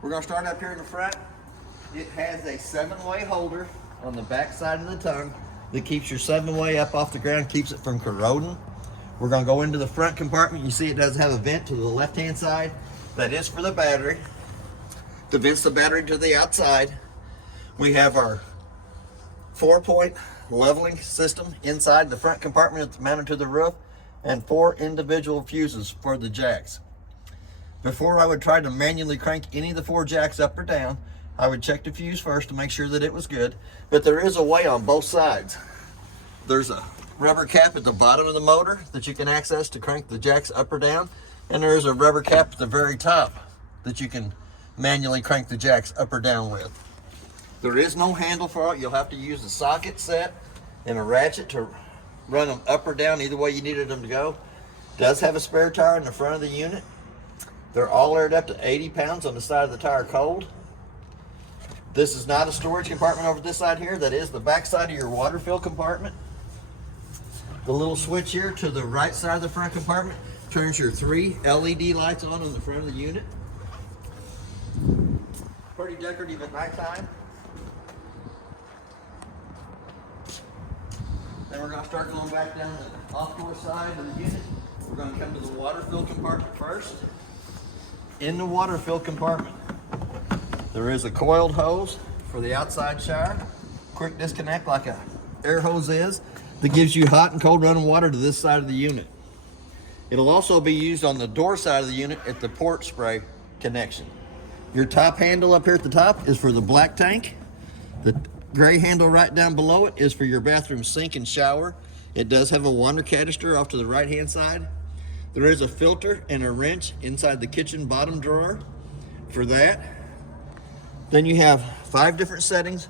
We're going to start up here in the front. It has a 7-way holder on the back side of the tongue that keeps your 7-way up off the ground, keeps it from corroding. We're going to go into the front compartment. You see it does have a vent to the left-hand side. That is for the battery. The vents the battery to the outside. We have our 4-point leveling system inside the front compartment. It's mounted to the roof, and 4 individual fuses for the jacks. Before I would try to manually crank any of the 4 jacks up or down, I would check the fuse first to make sure that it was good. But there is a way on both sides. There's a rubber cap at the bottom of the motor that you can access to crank the jacks up or down, and there is a rubber cap at the very top that you can manually crank the jacks up or down with. There is no handle for it. You'll have to use a socket set and a ratchet to run them up or down either way you needed them to go. It does have a spare tire in the front of the unit. They're all aired up to 80 pounds on the side of the tire cold. This is not a storage compartment over this side here. That is the back side of your water fill compartment. The little switch here to the right side of the front compartment turns your 3 LED lights on the front of the unit. Pretty decorative at nighttime. Then we're going to start going back down the off-door side of the unit. We're going to come to the water fill compartment first. In the water fill compartment, there is a coiled hose for the outside shower. Quick disconnect like a air hose is, that gives you hot and cold running water to this side of the unit. It'll also be used on the door side of the unit at the port spray connection. Your top handle up here at the top is for the black tank. The gray handle right down below it is for your bathroom sink and shower. It does have a water canister off to the right hand side. There is a filter and a wrench inside the kitchen bottom drawer for that. Then you have 5 different settings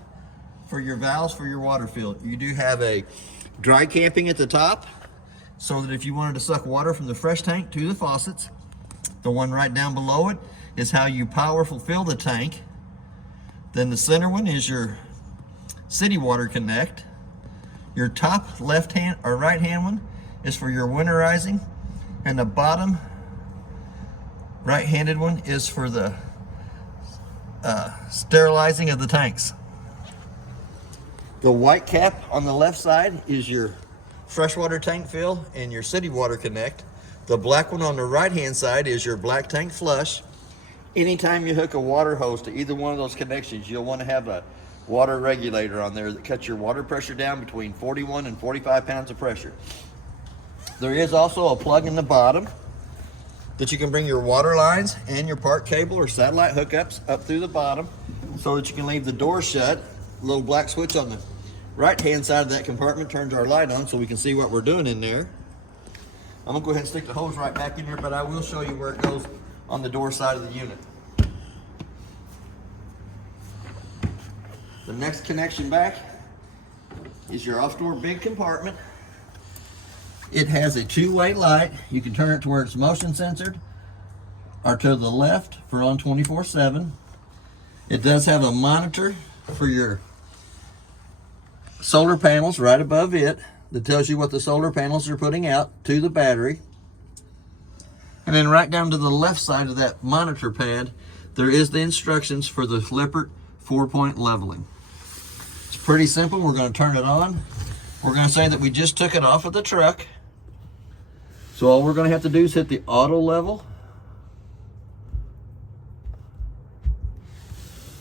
for your valves for your water fill. You do have a dry camping at the top, so that if you wanted to suck water from the fresh tank to the faucets. The one right down below it is how you power fulfill the tank. Then the center one is your city water connect. Your top left hand or right hand one is for your winterizing, and the bottom right-handed one is for the sterilizing of the tanks. The white cap on the left side is your freshwater tank fill and your city water connect. The black one on the right-hand side is your black tank flush. Anytime you hook a water hose to either one of those connections, you'll want to have a water regulator on there that cuts your water pressure down between 41 and 45 pounds of pressure. There is also a plug in the bottom that you can bring your water lines and your park cable or satellite hookups up through the bottom so that you can leave the door shut. A little black switch on the right hand side of that compartment turns our light on so we can see what we're doing in there. I'm gonna go ahead and stick the hose right back in here, but I will show you where it goes on the door side of the unit. The next connection back is your off-door big compartment. It has a 2-way light. You can turn it to where it's motion censored or to the left for on 24/7. It does have a monitor for your solar panels right above it that tells you what the solar panels are putting out to the battery. And then right down to the left side of that monitor pad, there is the instructions for the Lippert 4-point leveling. It's pretty simple. We're going to turn it on. We're going to say that we just took it off of the truck. So all we're going to have to do is hit the auto level.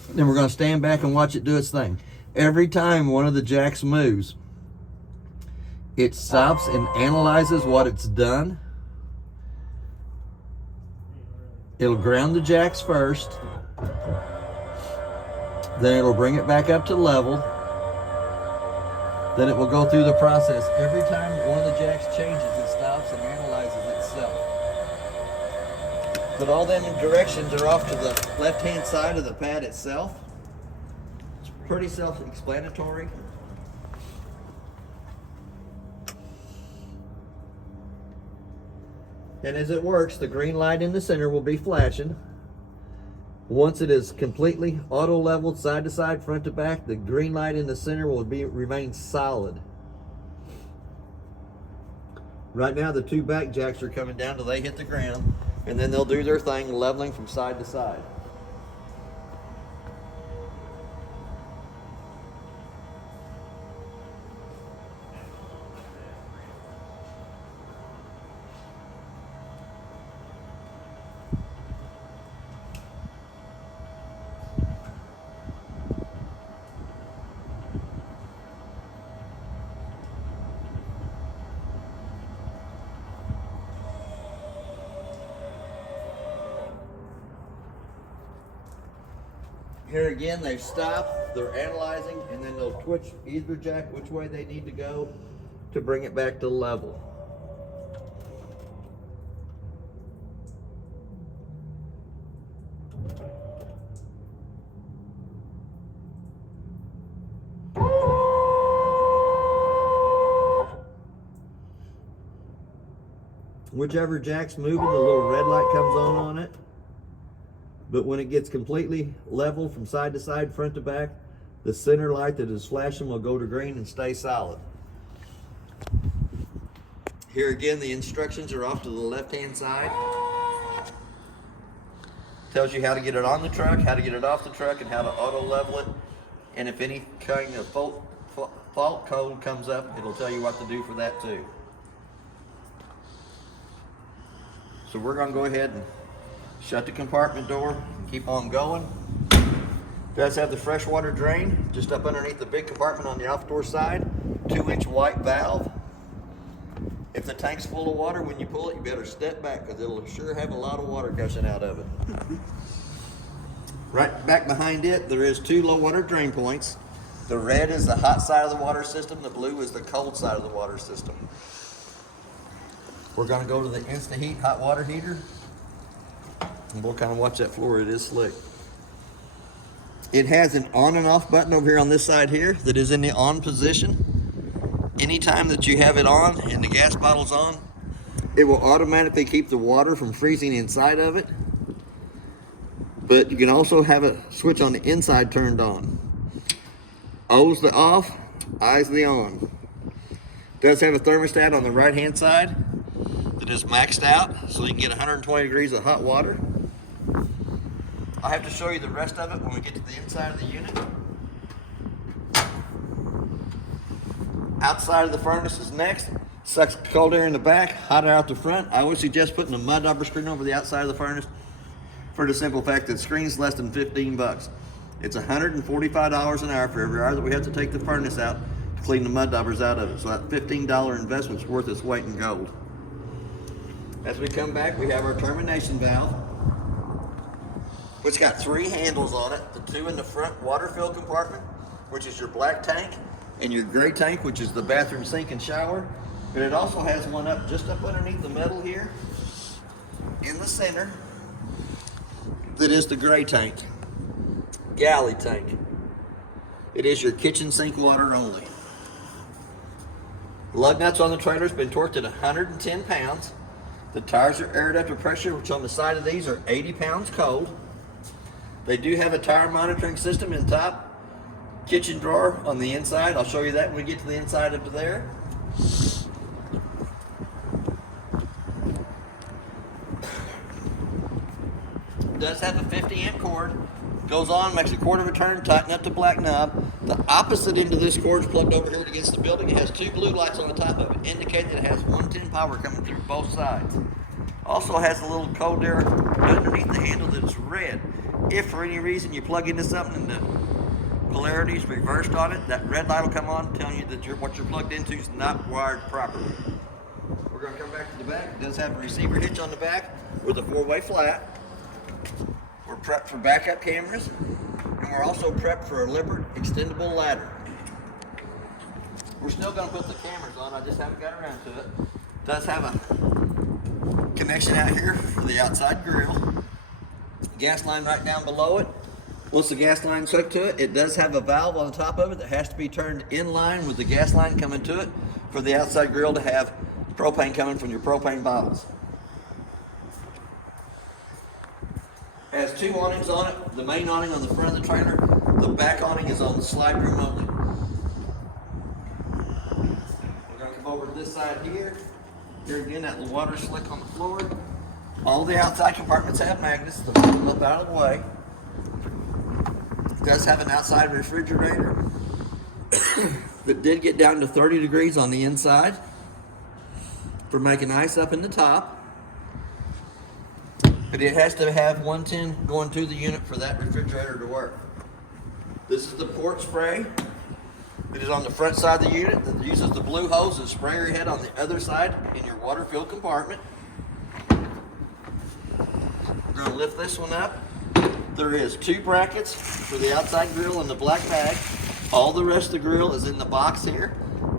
Then we're going to stand back and watch it do its thing. Every time one of the jacks moves, it stops and analyzes what it's done. It'll ground the jacks first. Then it'll bring it back up to level. Then it will go through the process. Every time one of the jacks changes, it stops and analyzes itself. But all them directions are off to the left-hand side of the pad itself. It's pretty self-explanatory. And as it works, the green light in the center will be flashing. Once it is completely auto leveled side to side, front to back, the green light in the center will remain solid. Right now the 2 back jacks are coming down till they hit the ground, and then they'll do their thing leveling from side to side. Here again, they've stopped, they're analyzing, and then they'll twitch either jack which way they need to go to bring it back to level. Whichever jack's moving, the little red light comes on it. But when it gets completely level from side to side, front to back, the center light that is flashing will go to green and stay solid. Here again, the instructions are off to the left-hand side. Tells you how to get it on the truck, how to get it off the truck, and how to auto level it. And if any kind of fault code comes up, it'll tell you what to do for that too. So we're going to go ahead and shut the compartment door and keep on going. It does have the freshwater drain just up underneath the big compartment on the outdoor side. 2-inch white valve. If the tank's full of water, when you pull it, you better step back because it'll sure have a lot of water gushing out of it. Right back behind it, there is 2 low water drain points. The red is the hot side of the water system. The blue is the cold side of the water system. We're going to go to the Insta-Heat hot water heater. And we'll kind of watch that floor. It is slick. It has an on and off button over here on this side here that is in the on position. Anytime that you have it on and the gas bottle's on, it will automatically keep the water from freezing inside of it. But you can also have a switch on the inside turned on. O's the off, I's the on. It does have a thermostat on the right hand side that is maxed out, so you can get 120 degrees of hot water. I'll have to show you the rest of it when we get to the inside of the unit. Outside of the furnace is next. Sucks cold air in the back, hot air out the front. I would suggest putting a mud dauber screen over the outside of the furnace for the simple fact that the screen's less than 15 bucks. It's $145 an hour for every hour that we have to take the furnace out to clean the mud daubers out of it. So that $15 investment's worth its weight in gold. As we come back, we have our termination valve, which got 3 handles on it. The 2 in the front water fill compartment, which is your black tank, and your gray tank, which is the bathroom sink and shower. But it also has one up just up underneath the metal here in the center that is the gray tank, galley tank. It is your kitchen sink water only. Lug nuts on the trailer has been torqued at 110 pounds. The tires are aired up to pressure, which on the side of these are 80 pounds cold. They do have a tire monitoring system in the top kitchen drawer on the inside. I'll show you that when we get to the inside of there. It does have a 50 amp cord. Goes on, makes a quarter of a turn, tighten up the black knob. The opposite end of this cord is plugged over here against the building. It has 2 blue lights on the top of it, indicating that it has 110 power coming through both sides. Also has a little cold air underneath the handle that is red. If for any reason you plug into something and the polarity is reversed on it, that red light will come on telling you that what you're plugged into is not wired properly. We're going to come back to the back. It does have a receiver hitch on the back with a 4-way flat. We're prepped for backup cameras, and we're also prepped for a Lippert extendable ladder. We're still going to put the cameras on, I just haven't got around to it. It does have a connection out here for the outside grill. Gas line right down below it. Once the gas line's hooked to it, it does have a valve on the top of it that has to be turned in line with the gas line coming to it for the outside grill to have propane coming from your propane bottles. It has 2 awnings on it. The main awning on the front of the trailer. The back awning is on the slide room only. We're going to come over to this side here. Here again, that little water slick on the floor. All the outside compartments have magnets to pull them up out of the way. It does have an outside refrigerator that did get down to 30 degrees on the inside for making ice up in the top. But it has to have 110 going to the unit for that refrigerator to work. This is the port spray. It is on the front side of the unit that uses the blue hose and spray your head on the other side in your water filled compartment. We're going to lift this one up. There is 2 brackets for the outside grill in the black bag. All the rest of the grill is in the box here.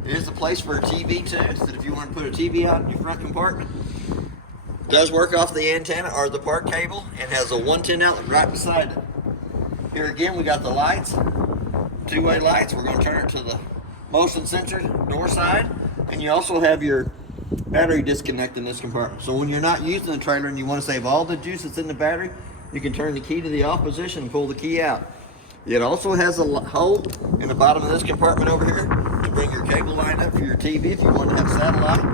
It is a place for a TV too, so that if you want to put a TV out in your front compartment. It does work off the antenna or the park cable and has a 110 outlet right beside it. Here again we got the lights, 2-way lights. We're going to turn it to the motion sensor door side, and you also have your battery disconnect in this compartment. So when you're not using the trailer and you want to save all the juice that's in the battery, you can turn the key to the off position and pull the key out. It also has a hole in the bottom of this compartment over here to bring your cable line up for your TV if you want to have satellite.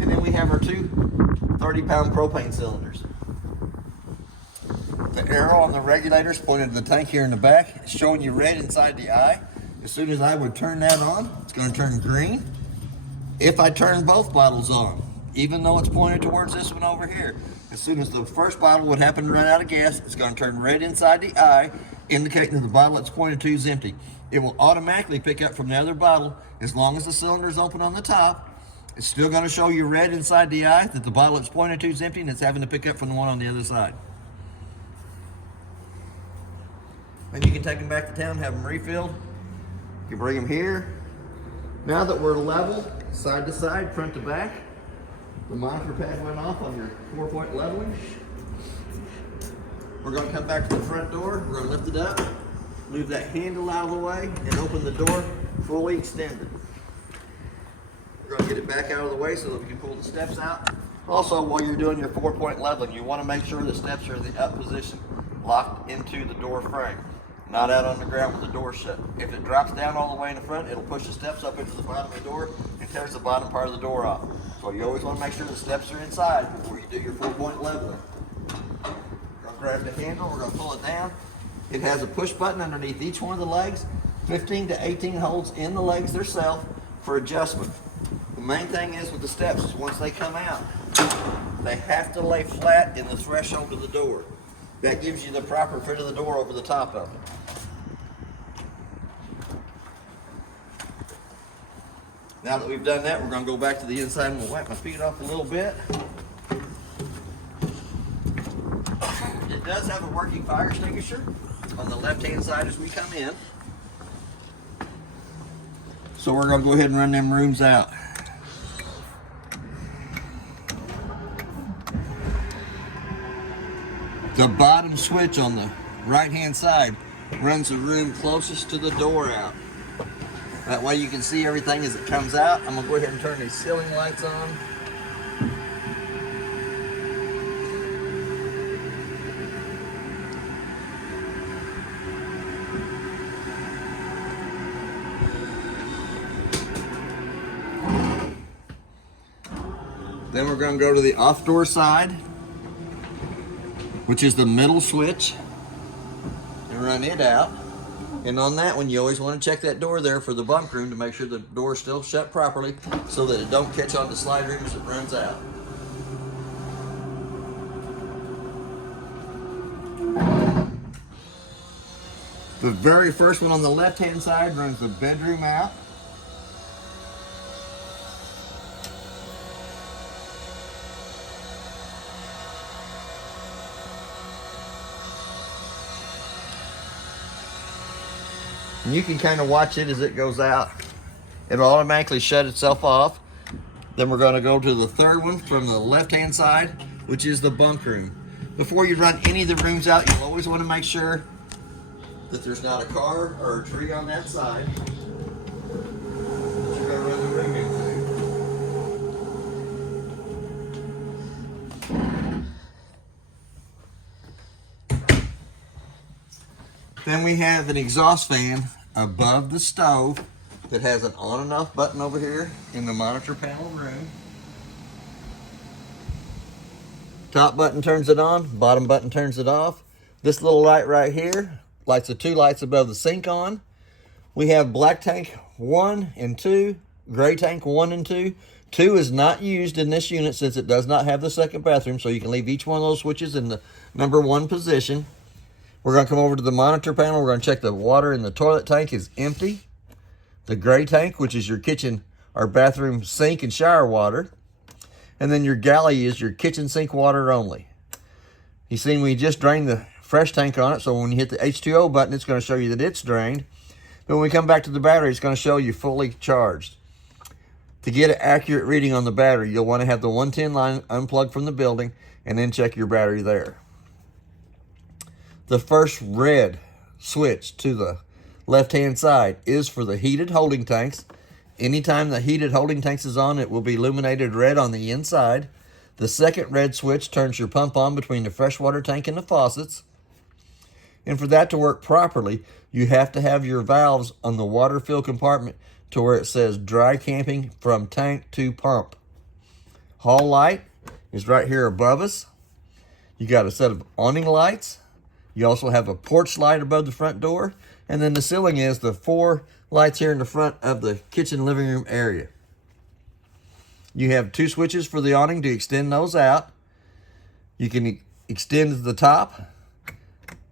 And then we have our 2 30-pound propane cylinders. The arrow on the regulator is pointed to the tank here in the back. It's showing you red inside the eye. As soon as I would turn that on, it's going to turn green. If I turn both bottles on, even though it's pointed towards this one over here, as soon as the first bottle would happen to run out of gas, it's going to turn red inside the eye, indicating that the bottle it's pointed to is empty. It will automatically pick up from the other bottle as long as the cylinder is open on the top. It's still going to show you red inside the eye that the bottle it's pointed to is empty, and it's having to pick up from the one on the other side. Then you can take them back to town, have them refilled. You can bring them here. Now that we're level, side to side, front to back, the monitor pad went off on your 4-point leveling. We're going to come back to the front door. We're going to lift it up, move that handle out of the way, and open the door fully extended. We're going to get it back out of the way so that we can pull the steps out. Also, while you're doing your 4-point leveling, you want to make sure the steps are in the up position, locked into the door frame, not out on the ground with the door shut. If it drops down all the way in the front, it'll push the steps up into the bottom of the door and tears the bottom part of the door off. So you always want to make sure the steps are inside before you do your 4-point leveling. We're going to grab the handle, we're going to pull it down. It has a push button underneath each one of the legs, 15 to 18 holes in the legs themselves for adjustment. The main thing is with the steps is once they come out, they have to lay flat in the threshold of the door. That gives you the proper fit of the door over the top of it. Now that we've done that, we're going to go back to the inside and we'll wipe my feet off a little bit. It does have a working fire extinguisher on the left-hand side as we come in. So we're going to go ahead and run them rooms out. The bottom switch on the right-hand side runs the room closest to the door out. That way you can see everything as it comes out. I'm going to go ahead and turn these ceiling lights on. Then we're going to go to the off door side, which is the middle switch, and run it out. And on that one, you always want to check that door there for the bunk room to make sure the door is still shut properly so that it don't catch on the slide room as it runs out. The very first one on the left-hand side runs the bedroom out. And you can kind of watch it as it goes out. It'll automatically shut itself off. Then we're going to go to the third one from the left-hand side, which is the bunk room. Before you run any of the rooms out, you'll always want to make sure that there's not a car or a tree on that side that you're going to run the room into. Then we have an exhaust fan above the stove that has an on and off button over here in the monitor panel room. Top button turns it on, bottom button turns it off. This little light right here lights the 2 lights above the sink on. We have black tank 1 and 2, gray tank 1 and 2. 2 is not used in this unit since it does not have the second bathroom, so you can leave each one of those switches in the number 1 position. We're going to come over to the monitor panel. We're going to check the water in the toilet tank is empty. The gray tank, which is your kitchen or bathroom sink and shower water. And then your galley is your kitchen sink water only. You seen we just drained the fresh tank on it, so when you hit the H2O button, it's going to show you that it's drained. But when we come back to the battery, it's going to show you fully charged. To get an accurate reading on the battery, you'll want to have the 110 line unplugged from the building and then check your battery there. The first red switch to the left-hand side is for the heated holding tanks. Anytime the heated holding tanks is on, it will be illuminated red on the inside. The second red switch turns your pump on between the freshwater tank and the faucets. And for that to work properly, you have to have your valves on the water fill compartment to where it says dry camping from tank to pump. Hall light is right here above us. You got a set of awning lights. You also have a porch light above the front door. And then the ceiling is the 4 lights here in the front of the kitchen living room area. You have 2 switches for the awning to extend those out. You can extend to the top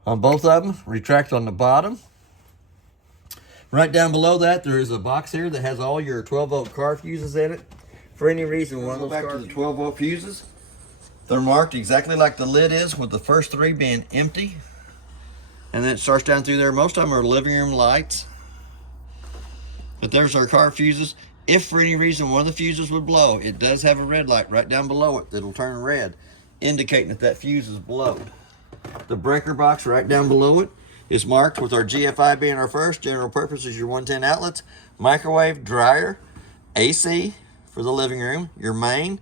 on both of them, retract on the bottom. Right down below that, there is a box here that has all your 12-volt car fuses in it. For any reason, one of those back to the 12-volt fuses, they're marked exactly like the lid is, with the first 3 being empty. And then it starts down through there. Most of them are living room lights. But there's our car fuses. If for any reason one of the fuses would blow, it does have a red light right down below it that'll turn red, indicating that that fuse is blowed. The breaker box right down below it is marked with our GFI being our first. General purpose is your 110 outlets, microwave, dryer, AC for the living room, your main,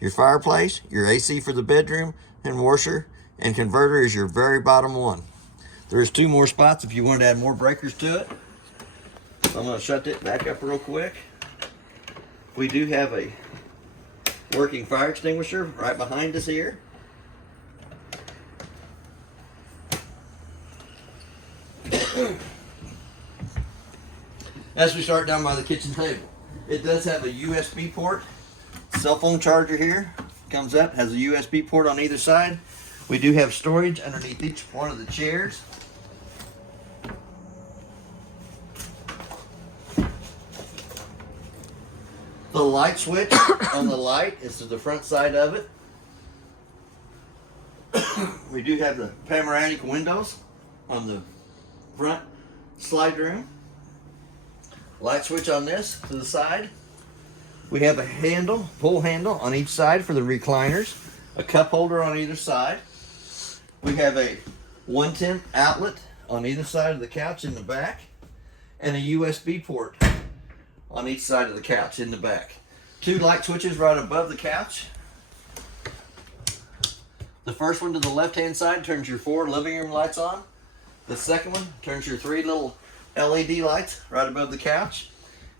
your fireplace, your AC for the bedroom, and washer and converter is your very bottom one. There's 2 more spots if you want to add more breakers to it. So I'm going to shut it back up real quick. We do have a working fire extinguisher right behind us here. As we start down by the kitchen table, it does have a USB port. Cell phone charger here comes up, has a USB port on either side. We do have storage underneath each one of the chairs. The light switch on the light is to the front side of it. We do have the panoramic windows on the front slide room. Light switch on this to the side. We have a handle, pull handle on each side for the recliners. A cup holder on either side. We have a 110 outlet on either side of the couch in the back. And a USB port on each side of the couch in the back. 2 light switches right above the couch. The first one to the left-hand side turns your 4 living room lights on. The second one turns your 3 little LED lights right above the couch.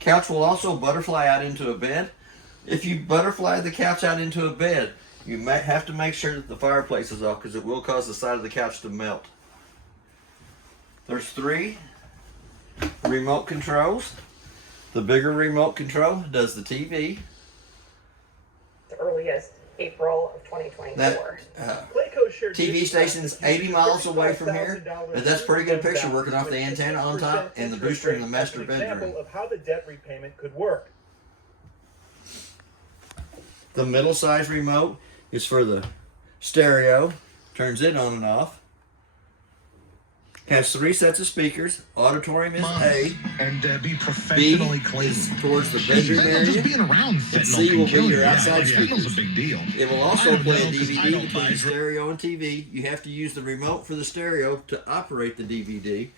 Couch will also butterfly out into a bed. If you butterfly the couch out into a bed, you may have to make sure that the fireplace is off because it will cause the side of the couch to melt. There's 3 remote controls. The bigger remote control does the TV. As early as April of 2024. That TV station's 80 miles away from here, but that's pretty good picture working off the antenna on top and the booster in the master bedroom. Of how the debt repayment could work. The middle size remote is for the stereo, turns it on and off. Has 3 sets of speakers. Auditorium is A. And be professionally B clean. is towards the bedroom area. Just being around And C will be your outside fentanyl's speakers. a big deal. It will also play a know, 'cause I DVD don't between buy the stereo and TV. You have to use the remote for the stereo to operate the DVD,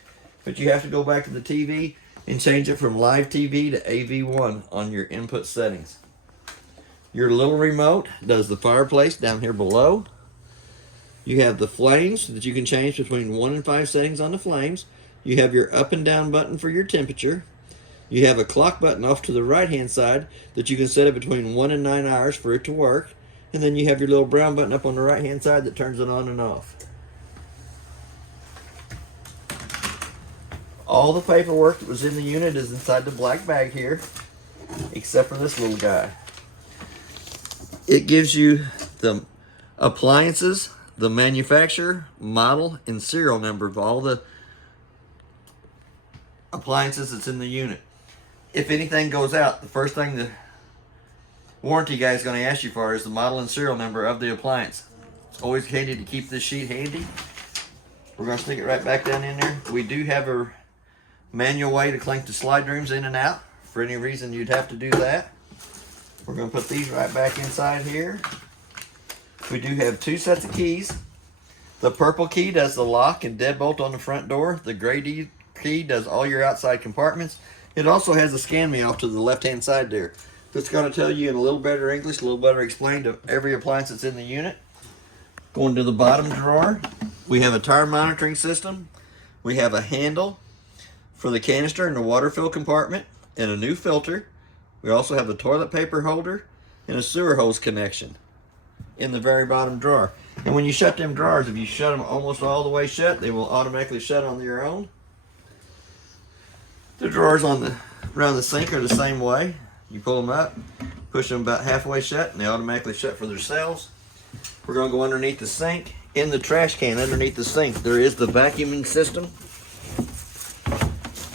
but you have to go back to the TV and change it from live TV to AV1 on your input settings. Your little remote does the fireplace down here below. You have the flames that you can change between 1 and 5 settings on the flames. You have your up and down button for your temperature. You have a clock button off to the right hand side that you can set it between 1 and 9 hours for it to work. And then you have your little brown button up on the right hand side that turns it on and off. All the paperwork that was in the unit is inside the black bag here, except for this little guy. It gives you the appliances, the manufacturer, model, and serial number of all the appliances that's in the unit. If anything goes out, the first thing the warranty guy is going to ask you for is the model and serial number of the appliance. Always handy to keep this sheet handy. We're going to stick it right back down in there. We do have a manual way to clink the slide rooms in and out. For any reason you'd have to do that. We're going to put these right back inside here. We do have 2 sets of keys. The purple key does the lock and deadbolt on the front door. The gray key does all your outside compartments. It also has a scan me off to the left hand side there. That's going to tell you in a little better English, a little better explained of every appliance that's in the unit. Going to the bottom drawer, we have a tire monitoring system. We have a handle for the canister and the water fill compartment and a new filter. We also have a toilet paper holder and a sewer hose connection in the very bottom drawer. And when you shut them drawers, if you shut them almost all the way shut, they will automatically shut on their own. The drawers around the sink are the same way. You pull them up, push them about halfway shut, and they automatically shut for themselves. We're going to go underneath the sink. In the trash can underneath the sink, there is the vacuuming system.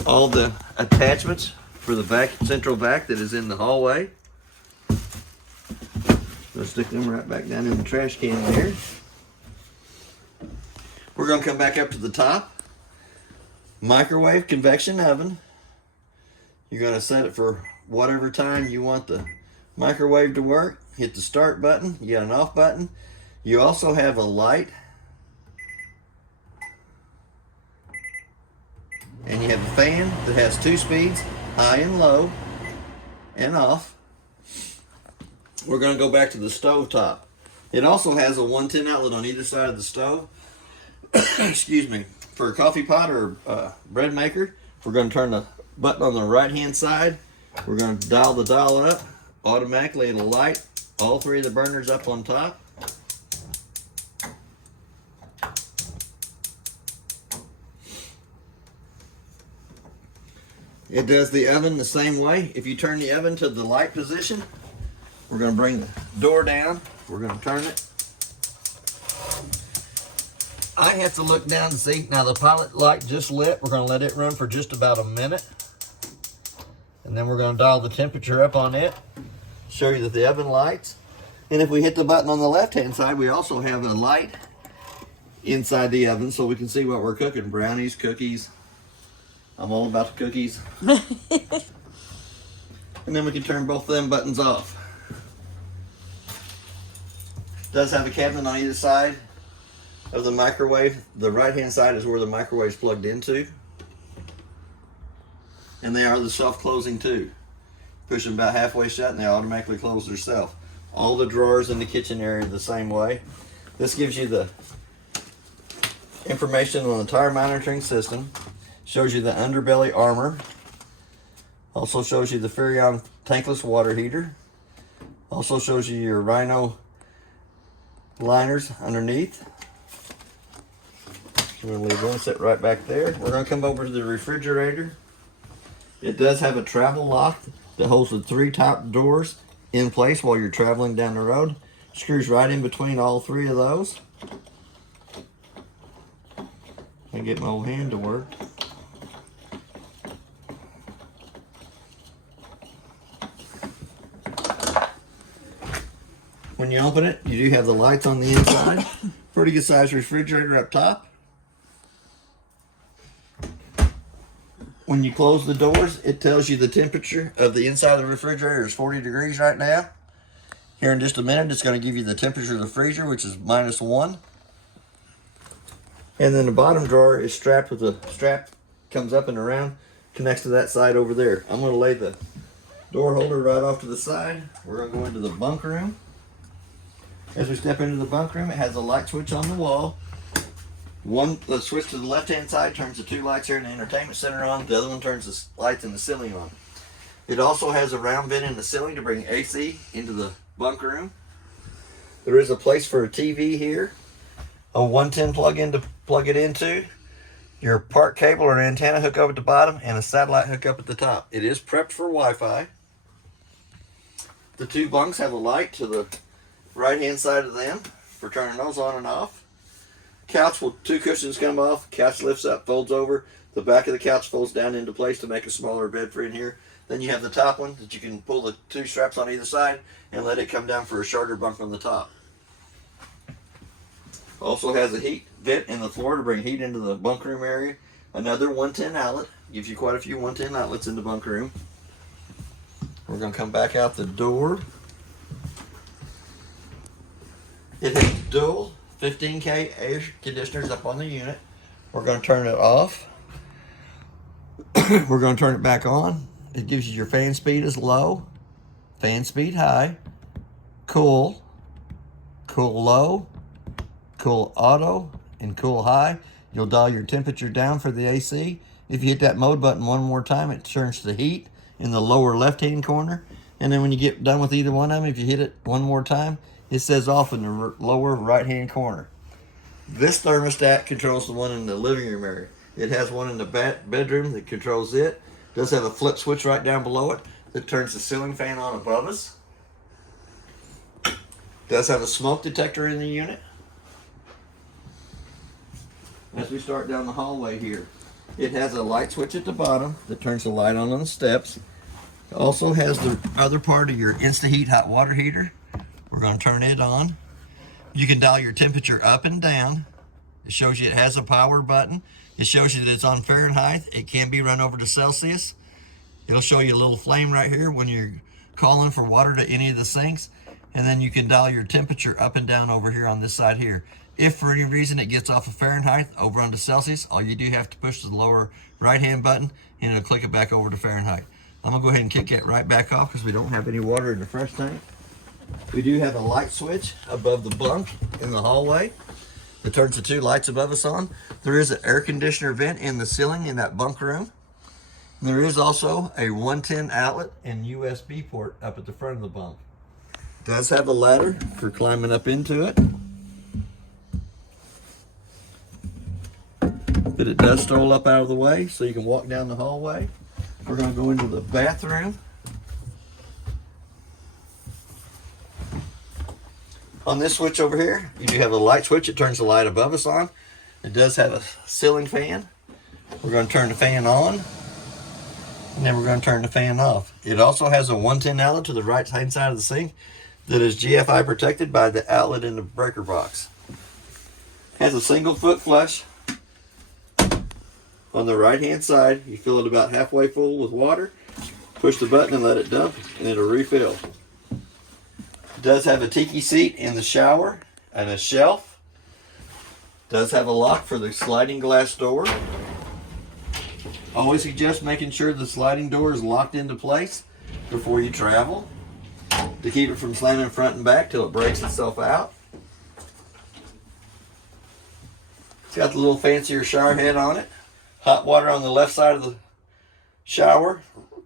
All the attachments for the central vac that is in the hallway. So stick them right back down in the trash can there. We're going to come back up to the top. Microwave convection oven. You're going to set it for whatever time you want the microwave to work. Hit the start button. You got an off button. You also have a light. And you have a fan that has 2 speeds, high and low, and off. We're going to go back to the stove top. It also has a 110 outlet on either side of the stove. Excuse me. For a coffee pot or bread maker, we're going to turn the button on the right hand side. We're going to dial the dial up. Automatically it'll light all 3 of the burners up on top. It does the oven the same way. If you turn the oven to the light position, we're going to bring the door down. We're going to turn it. I have to look down to see. Now the pilot light just lit. We're going to let it run for just about a minute. And then we're going to dial the temperature up on it. Show you that the oven lights. And if we hit the button on the left hand side, we also have a light inside the oven so we can see what we're cooking. Brownies, cookies. I'm all about the cookies. And then we can turn both of them buttons off. It does have a cabinet on either side of the microwave. The right hand side is where the microwave is plugged into. And they are the self-closing too. Push them about halfway shut and they automatically close themselves. All the drawers in the kitchen area are the same way. This gives you the information on the tire monitoring system. Shows you the underbelly armor. Also shows you the Furrion tankless water heater. Also shows you your Rhino liners underneath. I'm going to leave one set right back there. We're going to come over to the refrigerator. It does have a travel lock that holds the 3 top doors in place while you're traveling down the road. Screws right in between all 3 of those. I get my old hand to work. When you open it, you do have the lights on the inside. Pretty good sized refrigerator up top. When you close the doors, it tells you the temperature of the inside of the refrigerator is 40 degrees right now. Here in just a minute, it's going to give you the temperature of the freezer, which is -1. And then the bottom drawer is strapped with a strap, comes up and around, connects to that side over there. I'm going to lay the door holder right off to the side. We're going to go into the bunk room. As we step into the bunk room, it has a light switch on the wall. The switch to the left hand side turns the 2 lights here in the entertainment center on. The other one turns the lights in the ceiling on. It also has a round vent in the ceiling to bring AC into the bunk room. There is a place for a TV here. A 110 plug-in to plug it into. Your park cable or antenna hook up at the bottom and a satellite hook up at the top. It is prepped for Wi-Fi. The 2 bunks have a light to the right hand side of them for turning those on and off. Couch will 2 cushions come off. Couch lifts up, folds over. The back of the couch folds down into place to make a smaller bed for in here. Then you have the top one that you can pull the 2 straps on either side and let it come down for a shorter bunk on the top. Also has a heat vent in the floor to bring heat into the bunk room area. Another 110 outlet. Gives you quite a few 110 outlets in the bunk room. We're going to come back out the door. It has dual 15K air conditioners up on the unit. We're going to turn it off. We're going to turn it back on. It gives you your fan speed is low, fan speed high, cool, cool low, cool auto, and cool high. You'll dial your temperature down for the AC. If you hit that mode button one more time, it turns to heat in the lower left-hand corner. And then when you get done with either one of them, if you hit it one more time, it says off in the lower right-hand corner. This thermostat controls the one in the living room area. It has one in the bedroom that controls it. Does have a flip switch right down below it that turns the ceiling fan on above us. Does have a smoke detector in the unit. As we start down the hallway here, it has a light switch at the bottom that turns the light on the steps. It also has the other part of your InstaHeat hot water heater. We're going to turn it on. You can dial your temperature up and down. It shows you it has a power button. It shows you that it's on Fahrenheit. It can be run over to Celsius. It'll show you a little flame right here when you're calling for water to any of the sinks. And then you can dial your temperature up and down over here on this side here. If for any reason it gets off of Fahrenheit over onto Celsius, all you do have to push the lower right-hand button and it'll click it back over to Fahrenheit. I'm gonna go ahead and kick it right back off because we don't have any water in the fresh tank. We do have a light switch above the bunk in the hallway that turns the two lights above us on. There is an air conditioner vent in the ceiling in that bunk room. There is also a 110 outlet and USB port up at the front of the bunk. It does have a ladder for climbing up into it. But it does stroll up out of the way so you can walk down the hallway. We're going to go into the bathroom. On this switch over here, you do have a light switch. It turns the light above us on. It does have a ceiling fan. We're going to turn the fan on, and then we're going to turn the fan off. It also has a 110 outlet to the right hand side of the sink that is GFI protected by the outlet in the breaker box. Has a single foot flush on the right hand side. You fill it about halfway full with water, push the button and let it dump, and it'll refill. It does have a tiki seat in the shower and a shelf. It does have a lock for the sliding glass door. Always suggest making sure the sliding door is locked into place before you travel to keep it from slamming front and back till it breaks itself out. It's got the little fancier shower head on it. Hot water on the left side of the shower,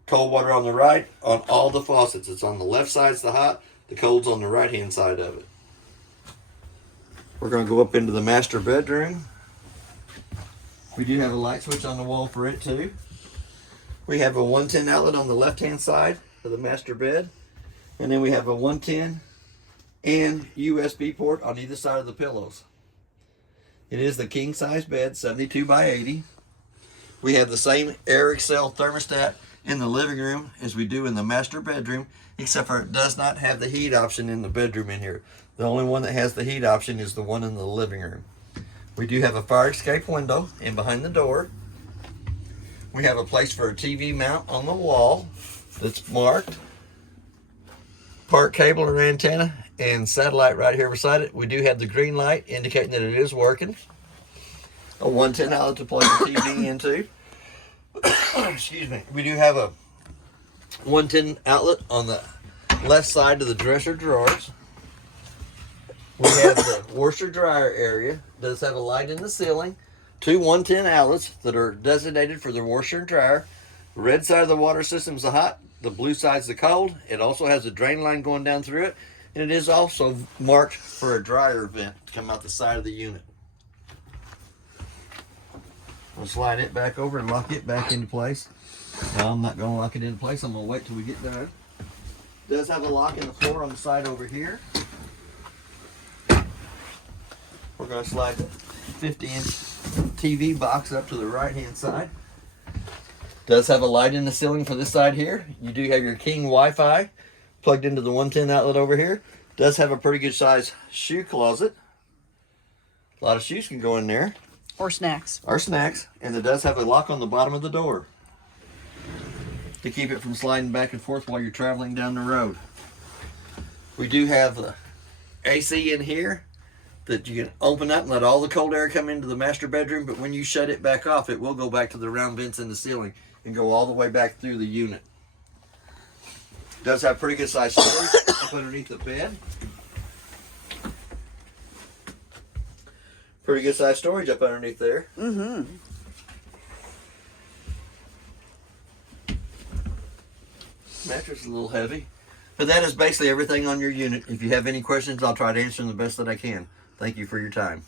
cold water on the right on all the faucets. It's on the left side's the hot, the cold's on the right hand side of it. We're going to go up into the master bedroom. We do have a light switch on the wall for it too. We have a 110 outlet on the left hand side of the master bed. And then we have a 110 and USB port on either side of the pillows. It is the king size bed, 72 by 80. We have the same Air Excel thermostat in the living room as we do in the master bedroom, except for it does not have the heat option in the bedroom in here. The only one that has the heat option is the one in the living room. We do have a fire escape window in behind the door. We have a place for a TV mount on the wall that's marked. Park cable or antenna and satellite right here beside it. We do have the green light indicating that it is working. A 110 outlet to plug the TV into. Excuse me. We do have a 110 outlet on the left side of the dresser drawers. We have the washer dryer area. It does have a light in the ceiling. Two 110 outlets that are designated for the washer and dryer. The red side of the water system is the hot. The blue side's the cold. It also has a drain line going down through it. And it is also marked for a dryer vent to come out the side of the unit. We'll slide it back over and lock it back into place. No, I'm not going to lock it into place. I'm going to wait till we get done. It does have a lock in the floor on the side over here. We're going to slide the 50-inch TV box up to the right-hand side. Does have a light in the ceiling for this side here. You do have your King Wi-Fi plugged into the 110 outlet over here. Does have a pretty good size shoe closet. A lot of shoes can go in there. Or snacks. Or snacks. And it does have a lock on the bottom of the door to keep it from sliding back and forth while you're traveling down the road. We do have AC in here that you can open up and let all the cold air come into the master bedroom, but when you shut it back off, it will go back to the round vents in the ceiling and go all the way back through the unit. It does have pretty good size storage up underneath the bed. Pretty good size storage up underneath there. Mm-hmm. Mattress is a little heavy. But that is basically everything on your unit. If you have any questions, I'll try to answer them the best that I can. Thank you for your time.